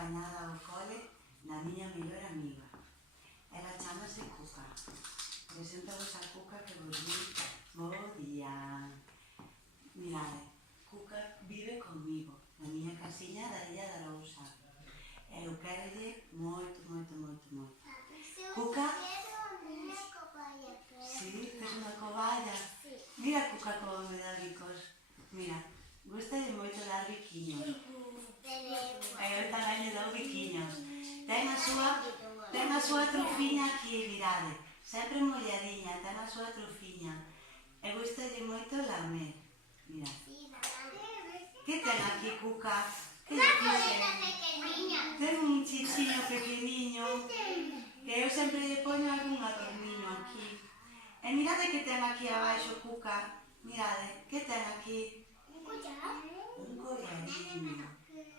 acompañada ao cole da miña mellor amiga. Ela chamase Cuca. Presento-vos a Cuca que vos di bo día. Mirade, Cuca vive comigo na miña casiña da Illa da Lousa. Eu querolle moito, moito, moito, moito. Cuca? Sí, tes unha cobaya? Mira Cuca como me dá bicos. Mira, gustalle moito dar biquiños. Eu tamén lle dou biquiños. Ten a súa trufiña aquí, mirade. Sempre molladiña, ten a súa trufiña. E gustalle moito lamer. Mira. Que ten aquí, Cuca? Que lle fixen? Ten un chichiño pequeniño que eu sempre lle poño algún adorniño aquí. E mirade que ten aquí abaixo, Cuca. Mirade, que ten aquí? Un collarinho.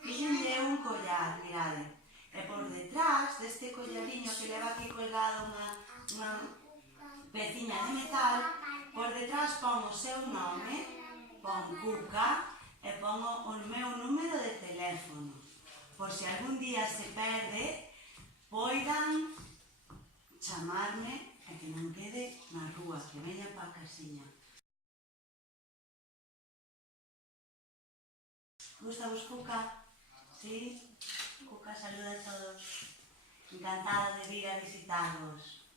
Fíxenlle un collar, mirade. E por detrás deste collariño que leva aquí colgado unha peciña de metal, por detrás pon o seu nome, pon Cuca, e pon o meu número de teléfono. Por se algún día se perde, poidan chamarme e que non quede na rúa, que veña pa casiña. Gusta vos Cuca? Sí? Cuca saluda a todos. Encantada de vir a visitarvos.